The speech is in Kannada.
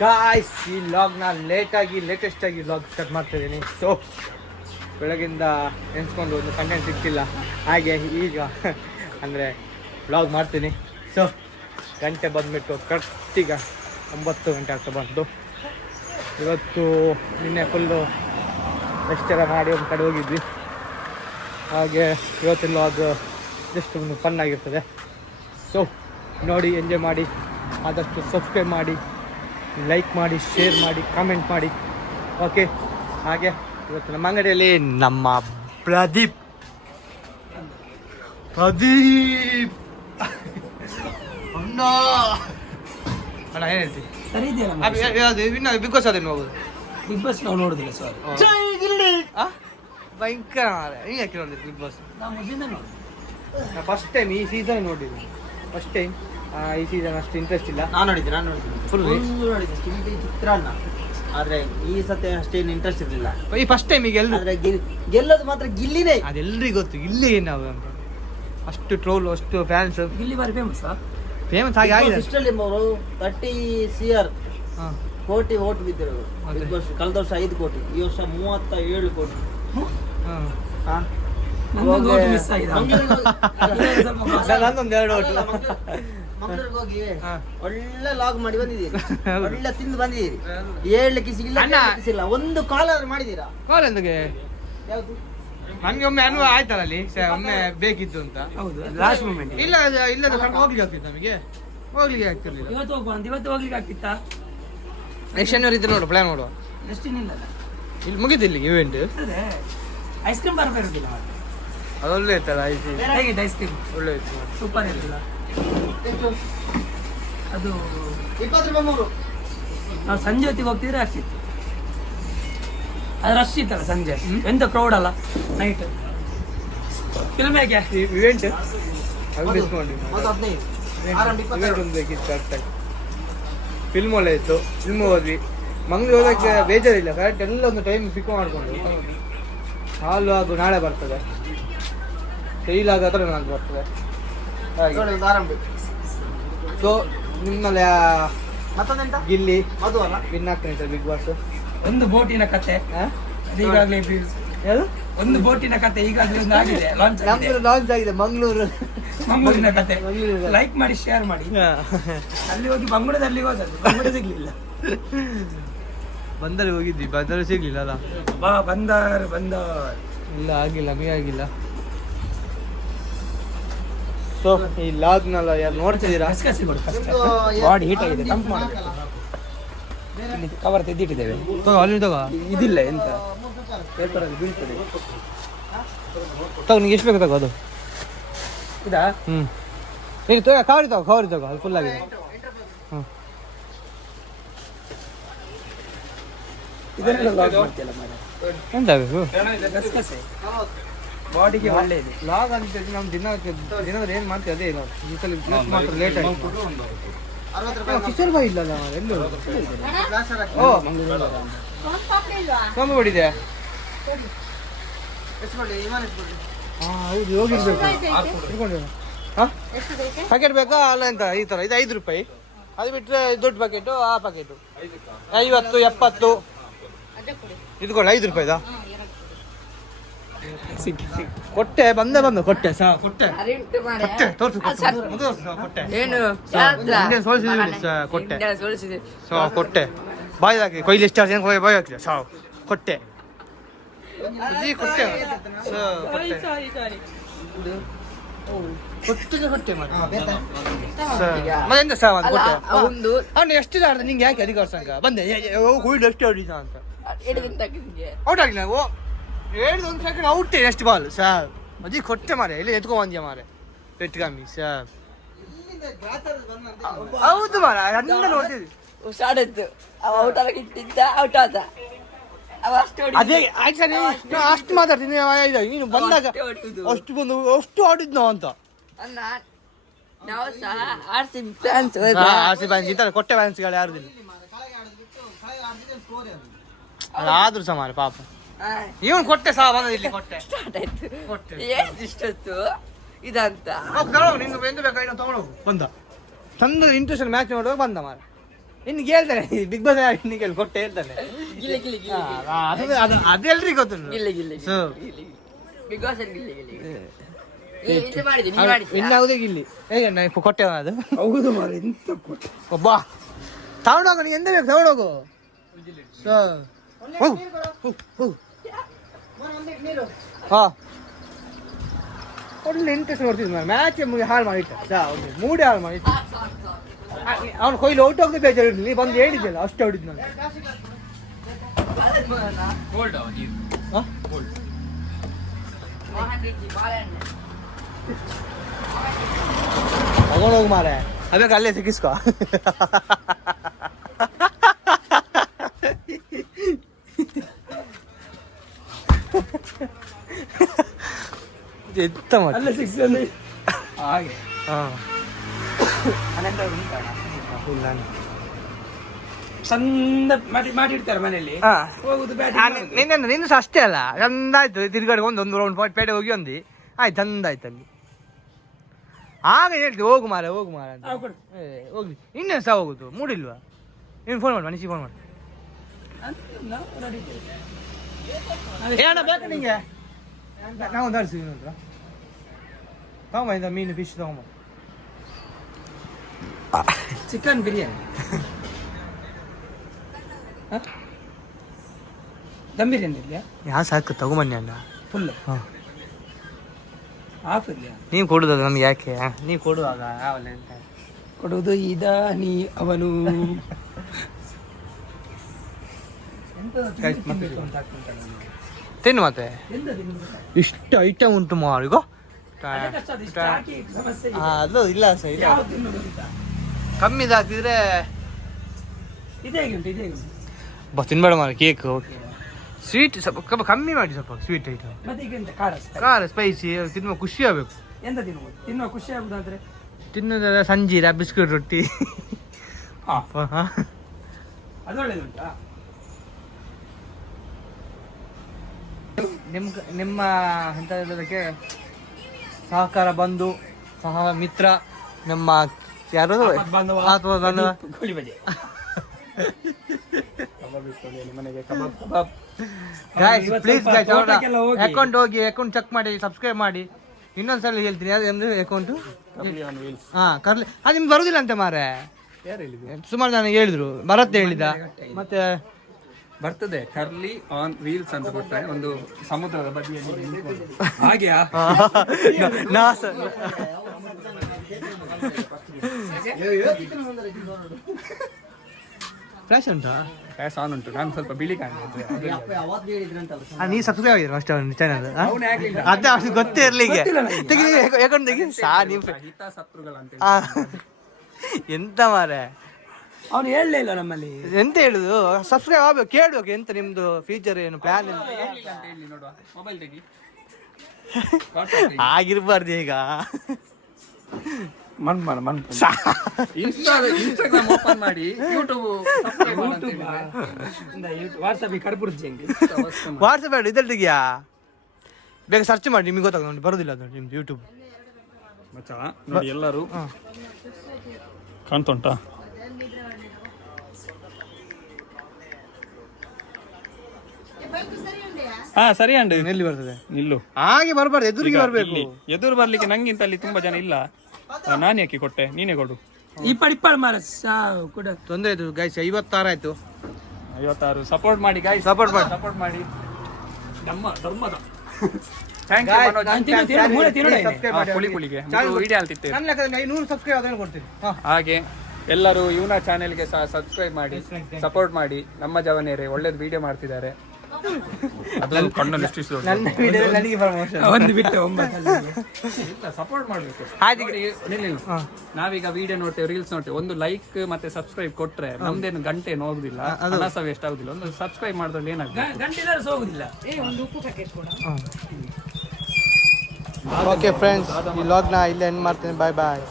ಗಾಯ್ಸ್ ಈ ಲಾಗ್ನ ಲೇಟೆಸ್ಟ್ ಆಗಿ ಲಾಗ್ ಸ್ಟಾರ್ಟ್ ಮಾಡ್ತಿದ್ದೀನಿ. ಸೊ ಬೆಳಗಿಂದ ನೆನೆಸ್ಕೊಂಡು ಒಂದು ಕಂಟೆಂಟ್ ಸಿಗ್ತಿಲ್ಲ, ಹಾಗೆ ಈಗ ಅಂದರೆ ವ್ಲಾಗ್ ಮಾಡ್ತೀನಿ. ಸೊ ಗಂಟೆ ಬಂದುಬಿಟ್ಟು ಕರೆಕ್ಟೀಗ 9 ಗಂಟೆ ಆಗ್ತಾ ಬಂತು. ಇವತ್ತು ನಿನ್ನೆ ಫುಲ್ಲು ಎಷ್ಟೆಲ್ಲ ಮಾಡಿ ಒಂದು ಕಡೆ ಹೋಗಿದ್ವಿ, ಹಾಗೆ ಇವತ್ತಿನ ಲಾಗ್ ಜಸ್ಟ್ ಒಂದು ಫನ್ ಆಗಿರ್ತದೆ. ಸೊ ನೋಡಿ, ಎಂಜಾಯ್ ಮಾಡಿ, ಆದಷ್ಟು ಸಬ್ಸ್ಕ್ರೈಬ್ ಮಾಡಿ, ಲೈಕ್ ಮಾಡಿ, ಶೇರ್ ಮಾಡಿ, ಕಾಮೆಂಟ್ ಮಾಡಿ. ಓಕೆ, ಹಾಗೆ ಇವತ್ತು ನಮ್ಮ ಅಂಗಡಿಯಲ್ಲಿ ನಮ್ಮ ಪ್ರದೀಪ್ ಅಣ್ಣ ಏನು ಹೇಳ್ತೀವಿ? ಸರಿ ಇದೆಯಲ್ಲ ಬಿಗ್ ಬಾಸ್ ಅದೇನು ಹೋಗೋದು? ಬಿಗ್ ಬಾಸ್ ನಾವು ನೋಡುದಿಲ್ಲ ಸರ್. ಭಯಂಕರ ನೀನು ಯಾಕೆ ನೋಡಿದ್ರಿ ಬಿಗ್ ಬಾಸ್? ನಾವು ಮೊದಲಿಂದ ನೋಡಿ. ನಾ ಫಸ್ಟ್ ಟೈಮ್ ಈ ಸೀಸನ್ ನೋಡಿದ್ವಿ. ಫಸ್ಟ್ ಟೈಮ್ ಈ ಸೀಸನ್ ಅಷ್ಟು ಇಂಟ್ರೆಸ್ಟ್ ಇಲ್ಲ. ನಾನು ನೋಡಿದ್ದೆ ಫುಲ್ ನೋಡಿದ್ದೆ ಚಿತ್ರಾನ್ನ, ಆದ್ರೆ ಈ ಸತಿ ಅಷ್ಟೇನು ಇಂಟ್ರೆಸ್ಟ್ ಇರಲಿಲ್ಲ. ಈ ಫಸ್ಟ್ ಟೈಮ್ ಈಗ ಎಲ್ಲರೂ ಆದ್ರೆ ಗೆಲ್ಲೋದು ಮಾತ್ರ ಗಿಲ್ಲಿನೇ. ಅದೆಲ್ಲರಿಗೂ ಗೊತ್ತು. ಇಲ್ಲಿ ನಾವು ಅಂತ ಅಷ್ಟು ಟ್ರೋಲ್, ಅಷ್ಟು ಫ್ಯಾನ್ಸ್. ಗಿಲ್ಲಿ ಬಾರಿ ಫೇಮಸ್ ಫೇಮಸ್ ಹಾಗೆ ಆಗಿದೆ. ಇಷ್ಟರಲ್ಲಿ ಅವರು 30 CR ಕೋಟಿ ಓಟ್ ಬಿದ್ದಿರೋದು. ಬಿಗ್ ಬಾಸ್ ಕಳೆದ ವರ್ಷ 5 ಕೋಟಿ, ಈ ವರ್ಷ 37 ಕೋಟಿ. ಮಿಸ್ ಆಗಿದೆ. ನಂದೊಂದು 2 ಓಟು. ಮಂಗಳೂರಿಗೆ ಹೋಗಿ ಒಳ್ಳೆ ಲಾಗ್ ಮಾಡಿ ಬಂದಿದ್ದೀರಿ, ಒಳ್ಳೆ ತಿಂದು ಬಂದಿದ್ದೀರಿ. ಹೇಳ್ಲಿಕ್ಕೆ ಸಿಗಿಲ್ಲ, ಒಂದು ಕಾಲ್ ಆದ್ರೂ ಮಾಡಿದೀರಾ? ಕಾಲ್ ಎಂದಕ್ಕೆ? ಯಾವ್ದು? ನಮ್ಗೆ ಒಮ್ಮೆ ಅನುಭವ ಆಯ್ತಲ್ಲ ಅಲ್ಲಿ, ಒಮ್ಮೆ ಬೇಕಿತ್ತು ಅಂತ. ಹೌದು, ಲಾಸ್ಟ್ ಮೂಮೆಂಟ್. ಇಲ್ಲದ ಕರ್ಕೊಂಡು ಹೋಗ್ಲಿಕ್ಕೆ ಆಗ್ತಿತ್ತು, ನಮಗೆ ಹೋಗ್ಲಿಕ್ಕೆ ಆಗ್ತಿರ್ಲಿಲ್ಲ. ಇವತ್ತು ಹೋಗುವ ಅಂತ, ಇವತ್ತು ಹೋಗ್ಲಿಕ್ಕೆ ಆಗ್ತಿತ್ತಾ? ನೆಕ್ಸ್ಟ್ ಶನಿವಾರ ಇದ್ರೆ ನೋಡು, ಪ್ಲಾನ್ ಮಾಡುವ. ಎಷ್ಟಿನಿಲ್ಲ ಇಲ್ಲಿ ಮುಗಿತು ಇಲ್ಲಿಗೆ ಇವೆಂಟ್. ಅದೇ ಐಸ್ ಕ್ರೀಮ್ ಬರಬೇಕಿಲ್ಲ. ಅದು ಒಳ್ಳೆ ಇತ್ತಲ್ಲ ಹೇಗಿದೆ ಐಸ್ ಕ್ರೀಮ್? ಒಳ್ಳೆ ಇತ್ತು, ಸೂಪರ್ ಇರಲಿಲ್ಲ ಅದು. 20 ರೂಪಾಯಿ 3. ನಾವು ಸಂಜೆ ಹೊತ್ತಿಗೆ ಹೋಗ್ತಿದ್ರೆ ಆಗ್ತಿತ್ತು. ಅದು ರಶ್ ಇತ್ತಲ್ಲ ಸಂಜೆ, ಎಂತ ಕ್ರೌಡ್ ಅಲ್ಲ ನೈಟ್. ಫಿಲ್ಮ್ ಹೇಗೆ ಇವೆಂಟ್ ಮಿಸ್ ಮಾಡಿ. 15 ಇವೆಂಟ್ ಒಂದು ಬೇಕಿತ್ತು ಕರೆಕ್ಟಾಗಿ. ಫಿಲ್ಮ್ ಒಳ್ಳೆ ಇತ್ತು, ಫಿಲ್ಮ್ ಹೋದ್ವಿ. ಮಂಗ್ಳೂರು ಹೋಗೋಕ್ಕೆ ಬೇಜಾರಿಲ್ಲ, ಕರೆಕ್ಟ್ ಎಲ್ಲ ಒಂದು ಟೈಮ್ ಪಿಕ್ ಮಾಡಿಕೊಂಡು. ಹಾಲು ಹಾಗೂ ನಾಳೆ ಬರ್ತದೆ, ಫೇಲ್ ಆಗತ್ರ ನಾಲ್ಕು ಬರ್ತದೆ ಹಾಗೆ. ಸೊ ನಿಮ್ಮಲ್ಲಿ ಗಿಲ್ಲಿ ಅದು ಅಲ್ಲ ವಿನ್ ಆಗ್ತಾನೆ ಸರ್ ಬಿಗ್ ಬಾಸ್. ಒಂದು ಬೋಟಿನ ಕತೆ ಈಗಾಗಲೇ ಒಂದು ಬೋಟಿನ ಕತೆ ಈಗಾಗಲೇ ಒಂದು ಆಗಿದೆ, ಲಾಂಚ್ ಆಗಿದೆ. ಮಂಗಳೂರಿನ ಕತೆ. ಲೈಕ್ ಮಾಡಿ, ಶೇರ್ ಮಾಡಿ. ಅಲ್ಲಿ ಹೋಗಿ ಬಂಗುಳದಲ್ಲಿ ಹೋದದ್ದು, ಬಂಗುಳ ಸಿಗ್ಲಿಲ್ಲ. ಬಂದರೆ ಹೋಗಿದ್ವಿ, ಬಂದರೆ ಸಿಗ್ಲಿಲ್ಲ ಅಲ್ಲ. ಬಂದಾರ್ ಇಲ್ಲ, ಆಗಿಲ್ಲ, ನಮಗೆ ಆಗಿಲ್ಲ. ಸೊ ಈ ಲಾಗ್ನೆಲ್ಲ ಯಾರು ನೋಡ್ತಿದ್ದೀರಾ? ಬಾಡಿ ಹೀಟ್ ಆಗಿದೆ, ತಂಪು ಮಾಡಬೇಕು. ಇಲ್ಲಿ ಕವರ್ ತೆದ್ದಿಟ್ಟಿದ್ದೇವೆ, ಅಲ್ಲಿ ತಗೋ. ಇದಿಲ್ಲ ಎಂತ ಪೇಪರ್ ಅಲ್ಲಿ ಬೀಳ್ತದೆ. ತಗೋ, ನಿಂಗೆ ಎಷ್ಟು ಬೇಕು ತಗೋ ಅದು. ಇದಾ? ಈಗ ತಗೋ, ಕವರಿ ತಗೋ, ಅದು ಫುಲ್ ಆಗಿದೆ. ಇದನ್ನೆಲ್ಲ ಲಾಗ್ ಮಾಡ್ತಿಯಲ್ಲ ಮಾರ್ರೆ. ಎಂತ ಬೇಕು? ಗಸಗಸೆ ಬಾಡಿಗೆ ಒಳ್ಳೆಯದು. ಲಾಗ್ ಅಂತ ನಮ್ಮ ದಿನದ ಏನು ಮಾಡ್ತೀವಿ ಅದೇ ಇಲ್ಲ. ಈ ಸಲ ಮಾತ್ರ ಲೇಟ್ ಆಯಿತು. 60 ರೂಪಾಯಿ ಕಿಶೋರ್ ಬಾಯ್ ಇಲ್ಲ ನಾವು ಎಲ್ಲೂ. ಓ ಕಮ್ಮಿ ಹೊಡಿದೆ. ಹಾಂ ಹೌದು, ಹೋಗಿರ್ಬೇಕು. ಇಟ್ಕೊಂಡು ಹಾಂ ಪ್ಯಾಕೆಟ್ ಬೇಕಾ? ಅಲ್ಲ ಎಂತ ಈ ಥರ ಇದು 5 ರೂಪಾಯಿ. ಅದು ಬಿಟ್ಟರೆ ದೊಡ್ಡ ಪ್ಯಾಕೆಟು, ಆ ಪ್ಯಾಕೆಟು 50, 70. ಇದ್ಕೊಳ್ಳಿ 5 ರೂಪಾಯಿದಾ? ಕೊಟ್ಟೆ, ಬಂದ ಕೊಟ್ಟೆ ಸಾ ಕೊಟ್ಟೆ ತೋರಿಸು ಕೊಟ್ಟೆ. ಕೊಟ್ಟೆ ಸೊ ಕೊಟ್ಟೆ ಬಾಯ್ ಹಾಕಿ ಕೊಯ್ಲಿ ಎಷ್ಟು ಜನ ಬಾಯ್ ಹಾಕಿದೆ ಸಾವು ಕೊಟ್ಟೆ. ಕೊಟ್ಟೆ ಕೊಟ್ಟೆ ಮತ್ತೆ ಎಂತ ಸಾ ಕೊಟ್ಟೆ. ಅವ್ನು ಎಷ್ಟು ಜಾಡ್ದ ನಿಂಗೆ ಯಾಕೆ ಅಧಿಕಾರ ಸಂಘ ಬಂದೆ ಕೊಯ್ಲು ಎಷ್ಟು ಹೊಡಿದ ಅಂತ ಔಟ್ ಆಗಿಲ್ಲ. ಓ 1 ಸೆಕೆಂಡ್ ಔಟ್. ಎಷ್ಟು ಬಾಲ್ ಸರ್ ಅದಿ ಕೊಟ್ಟೆ ಮಾರೆ. ಇಲ್ಲಿ ಎತ್ಕೊಂಡ್ ಬಂದ್ಯಾ ಮಾರೆ, ಪೆಟ್ಟು ಕಮ್ಮಿ ಸರ್. ಹೌದು ಮಾರ, ಅಂದ ನೋಡ್ತಿದ್ವಿ. ಅದೇ ಆಯ್ತು, ಅಷ್ಟು ಮಾತಾಡ್ತೀನಿ. ನೀನು ಬಂದಾಗ ಅಷ್ಟು ಆಡಿದ್ ನಾವು ಅಂತ. ಕೊಟ್ಟೆ ಫ್ಯಾನ್ಸ್ಗಳು ಯಾರುದಿಲ್ಲ. ಆದ್ರೂ ಸಹ ಮಾರೆ ಪಾಪ ಇವನು ಕೊಟ್ಟೆ ಸಹ ಬಂದ ಇಲ್ಲಿ ಕೊಟ್ಟೆ ಇಷ್ಟೊತ್ತು ಇದಂತ ನಿಂದು ಎಂದು ಬೇಕಾ ತಗೊಂಡೋಗು ಬಂದ. ಚಂದ ಇಂಟ್ರೆಸ್ಟ್ ಮ್ಯಾಚ್ ನೋಡುವಾಗ ಬಂದ ಮಾರ. ಇನ್ನು ಹೇಳ್ತಾನೆ ಬಿಗ್ ಬಾಸ್ ಇನ್ನು ಕೇಳಿ ಕೊಟ್ಟೆ ಹೇಳ್ತಾನೆ ಅದು ಎಲ್ರಿಗೂ ಗೊತ್ತುಂಟು ಇನ್ನಾವುದೇ ಗಿಲ್ಲಿ ಹೇಗೆ ನಾನು ಕೊಟ್ಟೆ ಅದು ಹೌದು ಮಾರ ಎಂತ ಕೊಟ್ಟೆ ಒಬ್ಬ ತಗೊಂಡೋಗು ನೀ ಎಂದ ಬೇಕು ತಗೊಂಡೋಗು ಹಾ ಒಳ್ಳೆ ಇಂಟ್ರೆಸ್ಟ್ ನೋಡ್ತಿದ್ದ ಮ್ಯಾಚ್ ಹಾಳು ಮಾಡಿಟ್ಟ ಮೂಡೇ ಹಾಳು ಮಾಡಿಟ್ಟ ಅವ್ನು ಕೊಯ್ಲು ಔಟ್ ಆಫ್ ದ ಬೇಜಾರು ಇರಲಿ ಬಂದು ಹೇಳಿದ್ದಲ್ಲ ಅಷ್ಟು ಹೊಡಿದ್ ನಾನು ತಗೊಂಡೋಗು ಮಾರೆ ಅದಕ್ಕೆ ಅಲ್ಲೇ ಸಿಕ್ಕಿಸ್ಕೊ ಎಂತ ಮಾಡಿ ಅಲ್ಲ 6 ಅಲ್ಲಿ ಹಾಗೆ ಹಾಂ ಚಂದ ಮಾಡಿರ್ತಾರೆ ಮನೆಯಲ್ಲಿ ಹೋಗುದು ನಿನ್ನ ಸಹ ಅಷ್ಟೇ ಅಲ್ಲ ಚಂದ ಆಯ್ತು ತಿರ್ಗಾಡಿ ಒಂದು ರೌಂಡ್ ಪೇಟೆ ಹೋಗಿ ಒಂದು ಆಯ್ತು ಚಂದ ಆಯ್ತು ಅಲ್ಲಿ ಆಗ ಹೇಳ್ತೀವಿ ಹೋಗು ಮಾರ ಅಂತ ಹೋಗ್ಲಿ ಇನ್ನೇನು ಸಹ ಹೋಗುದು ಮೂಡಿಲ್ವಾ ನೀನು ಫೋನ್ ಮಾಡಿ ಮನಸ್ಸಿಗೆ ಫೋನ್ ಮಾಡಿ ಏನ ಬೇಕಾ ನಿಂಗೆ ನಾವು ತರಿಸ್ತೀವಿ ಹತ್ರ ತಗೊಂಬ ಮೀನು ಫಿಶ್ ತಗೊಂಬ ಚಿಕನ್ ಬಿರಿಯಾನಿ ದಮ್ ಬಿರಿಯಾನಿ ಇದೆಯಾ ಯಾ ಸಾಕು ತಗೊಂಬನ್ನಿ ಅಣ್ಣ ಫುಲ್ ಹಾಂ ಹಾಫ್ ಇದೆಯಾ ನೀವು ಕೊಡುದು ನಮ್ಗೆ ಯಾಕೆ ನೀವು ಕೊಡುವಾಗ ಯಾವಲ್ಲ ಅಂತ ಕೊಡುವುದು ನೀ ಅವನು ತಿನ್ನು ಮತ್ತೆ ಇಷ್ಟು ಐಟಮ್ ಉಂಟು ಮಾರಿಗೋ ಅದು ಇಲ್ಲ ಸರ್ ಇಲ್ಲ ಕಮ್ಮಿ ಹಾಕಿದ್ರೆ ಇದೇ ಉಂಟು ಬಾ ತಿನ್ಬೇಡ ಮಾರ ಕೇಕ್ ಸ್ವೀಟ್ ಸ್ವಲ್ಪ ಕಮ್ಮಿ ಮಾಡಿ ಸ್ವಲ್ಪ ಸ್ವೀಟ್ ಐಟಮ್ ಮತ್ತೆ ಈಗ ಎಂತ ಖಾರ ಖಾರ ಸ್ಪೈಸಿ ತಿನ್ನುವ ಖುಷಿ ಆಗಬೇಕು ಎಂತ ತಿನ್ನುವ ಖುಷಿ ಆಗುದಾದ್ರೆ ತಿನ್ನೋದ ಸಂಜೀರ ಬಿಸ್ಕಿಟ್ ರೊಟ್ಟಿ ಅದು ಒಳ್ಳೇದುಂಟಾ ನಿಮ್ಮ ಎಂಥದಕ್ಕೆ ಸಹಕಾರ ಬಂಧು ಸಹ ಮಿತ್ರ ನಮ್ಮ ಯಾರು ಆತ್ಮ ಬಾಂಧವ ಕೋಳಿ ಬಜೆ ಗಾಯ್ಸ್ ಪ್ಲೀಸ್ ಗಾಯ್ಸ್ ಅಕೌಂಟ್ ಹೋಗಿ ಅಕೌಂಟ್ ಚೆಕ್ ಮಾಡಿ ಸಬ್ಸ್ಕ್ರೈಬ್ ಮಾಡಿ ಇನ್ನೊಂದ್ಸಲ ಹೇಳ್ತೀನಿ ಅದೇನು ಅಕೌಂಟು ಹಾಂ ಕರ್ಲಿ ಅದು ನಿಮ್ಗೆ ಬರುದಿಲ್ಲ ಅಂತೆ ಮಾರೆ ಸುಮಾರು ಜನ ಹೇಳಿದ್ರು ಬರತ್ತೆ ಹೇಳಿದ ಮತ್ತೆ ಬರ್ತದೆ ಕರ್ಲಿ ಆನ್ ವೀಲ್ಸ್ ಅಂತ ಕೊಟ್ಟರೆ ಒಂದು ಸಮುದ್ರದ ಬದಿಯಲ್ಲಿ ಹಾಗೆಯಾ ಫ್ಲಾಶ್ ಉಂಟಾ ಫ್ಯಾಸ್ ಆನ್ ಉಂಟು ನಾನು ಸ್ವಲ್ಪ ಬಿಳಿ ಕಾಣ್ತದೆ ನೀ ಸಬ್ಸ್ಕ್ರೈಬ್ ಆಗಿದ್ರು ಅಷ್ಟೇ ಚಾನಲ್ ಅದೇ ಅಷ್ಟು ಗೊತ್ತೇ ಇರ್ಲಿ ಈಗ ತೆಗಿ ಅಕೌಂಟ್ ತೆಗಿ ಶತ್ರುಗಳು ಅಂತ ಎಂತ ಮಾರೆ ಅವನು ಹೇಳಲೇ ಇಲ್ಲ ನಮ್ಮಲ್ಲಿ ಎಂತ ಹೇಳುದು ಸಬ್ಸ್ಕ್ರೈಬ್ ಆಗ್ಬೇಕು ಕೇಳ್ಬೇಕು ಎಂತ ನಿಮ್ದು ಫ್ಯೂಚರ್ ಏನು ಪ್ಲಾನ್ ನೋಡುವ ಮೊಬೈಲ್ ತೆಗಿ ಆಗಿರ್ಬಾರ್ದು ಈಗ ಇನ್ಸ್ಟಾಗ್ರಾಮ್ ಓಪನ್ ಮಾಡಿ ಯೂಟ್ಯೂಬ್ ವಾಟ್ಸಪ್ ಕರ್ಪುರ್ ವಾಟ್ಸಪ್ ಹೇಳಿ ಇದ್ರಲ್ಲಿ ತೆಗಿಯಾ ಬೇಗ ಸರ್ಚ್ ಮಾಡಿ ನಿಮಗೆ ಗೊತ್ತಾಗ ನೋಡಿ ಬರೋದಿಲ್ಲ ಅದು ನಿಮ್ದು ಯೂಟ್ಯೂಬ್ ಮಚ್ಚ ನೋಡಿ ಎಲ್ಲರೂ ಕಾಣ್ತುಂಟಾ ಹಾ ಸರಿ ಅಂಡು ಎಲ್ಲಿ ಬರ್ತದೆ ನಿಲ್ಲು ಹಾಗೆ ಬರಬಾರ್ದು ಎದುರಿಗೆ ಬರಬೇಕು ಎದುರು ಬರ್ಲಿಕ್ಕೆ ನಂಗಿಂತ ಅಲ್ಲಿ ತುಂಬಾ ಜನ ಇಲ್ಲ ನಾನು ಯಾಕೆ ಕೊಟ್ಟೆ ನೀನೇ ಕೊಡು ಇಪ್ಪಳು ಮಾರ ಕೂಡ ತೊಂದರೆ ಆಯ್ತು ಗೈಸ್ 56 ಆಯ್ತು 56 ಸಪೋರ್ಟ್ ಮಾಡಿ ಗಾಯ್ಸ್ ಸಪೋರ್ಟ್ ಮಾಡಿ ನಮ್ಮ ಧರ್ಮದ ಥ್ಯಾಂಕ್ ಯು ಮನೋಜ್ ಕುಳಿ ಕುಳಿಗೆ ವಿಡಿಯೋ ಅಲ್ತಿತ್ತೆ ನನ್ನ ಲೆಕ್ಕದಲ್ಲಿ 500 ಸಬ್ಸ್ಕ್ರೈಬ್ ಅದನ್ನು ಕೊಡ್ತೀನಿ ಹಾಗೆ ಎಲ್ಲರೂ ಇವನ ಚಾನೆಲ್ಗೆ ಸಹ ಸಬ್ಸ್ಕ್ರೈಬ್ ಮಾಡಿ ಸಪೋರ್ಟ್ ಮಾಡಿ ನಮ್ಮ ಜವನೇರೆ ಒಳ್ಳೇದು ವಿಡಿಯೋ ಮಾಡ್ತಿದ್ದಾರೆ ಅದನ್ನು ಕಣ್ಣಲ್ಲಿ ಎಷ್ಟು ನನ್ನ ವಿಡಿಯೋ ನನಗೆ ಪ್ರಮೋಷನ್ ಒಂದು ಬಿಟ್ಟು ಸಪೋರ್ಟ್ ಮಾಡಬೇಕು ನಾವೀಗ ವಿಡಿಯೋ ನೋಡ್ತೇವೆ ರೀಲ್ಸ್ ನೋಡ್ತೇವೆ ಒಂದು ಲೈಕ್ ಮತ್ತೆ ಸಬ್ಸ್ಕ್ರೈಬ್ ಕೊಟ್ರೆ ನಮ್ದೇನು ಗಂಟೆ ಹೋಗುದಿಲ್ಲ ಹಣಸ ವೇಸ್ಟ್ ಆಗುದಿಲ್ಲ ಒಂದು ಸಬ್ಸ್ಕ್ರೈಬ್ ಮಾಡಿದ್ರೆ ಏನಾಗುತ್ತೆ ಗಂಟೆ ಹೋಗುದಿಲ್ಲ ಓಕೆ ಫ್ರೆಂಡ್ಸ್ ಈ ವ್ಲಾಗ್ನ ಇಲ್ಲೇ ಎಂಡ್ ಮಾಡ್ತೇನೆ ಬಾಯ್ ಬಾಯ್